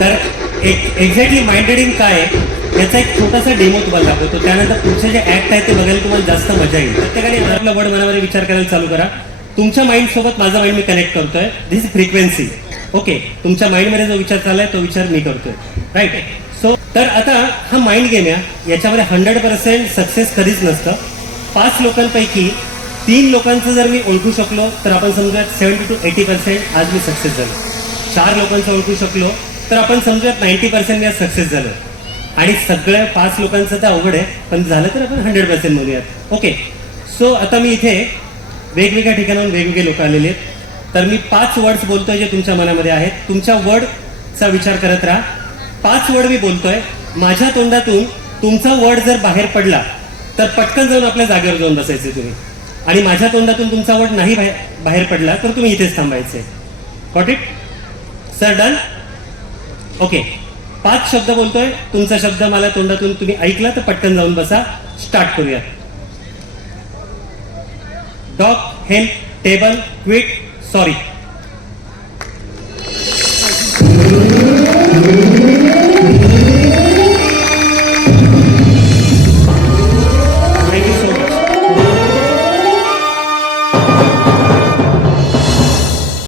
तर एक exactly mind reading काय? आहे याचा एक छोटासा डेमो तुम्हाला दाखवतो. त्यानंतर पुढचे जे ऍक्ट आहे ते बघायला तुम्हाला जास्त मजा येईल. प्रत्येकाने आपला वर्ड मनामध्ये विचार करायला चालू करा. तुमच्या माइंड सोबत माझा माइंड मी कनेक्ट करतोय. दिस फ्रिक्वेन्सी ओके तुमच्या माइंडमध्ये जो विचार चाललाय तो विचार मी करतोय. राईट सो तर आता हा माइंड गेम आहे याच्यामध्ये हंड्रेड पर्सेंट सक्सेस कधीच नसतं. पाच लोकांपैकी तीन लोकांचं जर मी ओळखू शकलो तर आपण समजा सेव्हन्टी टू एटी पर्सेंट आज मी सक्सेस झालो. चार लोकांचं ओळखू शकलो तर आपण समजूयात नाईन्टी पर्सेंट मी सक्सेस झालो. आणि सगळ्या पाच लोकांचं तर अवघड आहे पण झालं तर आपण हंड्रेड पर्सेंट म्हणूयात. ओके सो आता मी इथे वेगवेगळ्या ठिकाणाहून वेगवेगळे लोक आलेले आहेत. तर मी पाच वर्ड्स बोलतोय जे तुमच्या मनामध्ये आहेत. तुमच्या वर्डचा विचार करत राहा. पाच वर्ड मी बोलतोय. माझ्या तोंडातून तुमचा वर्ड जर बाहेर पडला तर पटकन जाऊन आपल्या जागेवर जाऊन बसायचे तुम्ही. आणि माझ्या तोंडातून तुमचा वर्ड नाही बाहेर बाहेर पडला तर तुम्ही इथेच थांबायचे. Got it sir done okay. पाच शब्द बोलतोय. तुमचा शब्द मला तोंडातून तुम्ही ऐकला तर पटकन जाऊन बसा. स्टार्ट करूया. Dog help table quit sorry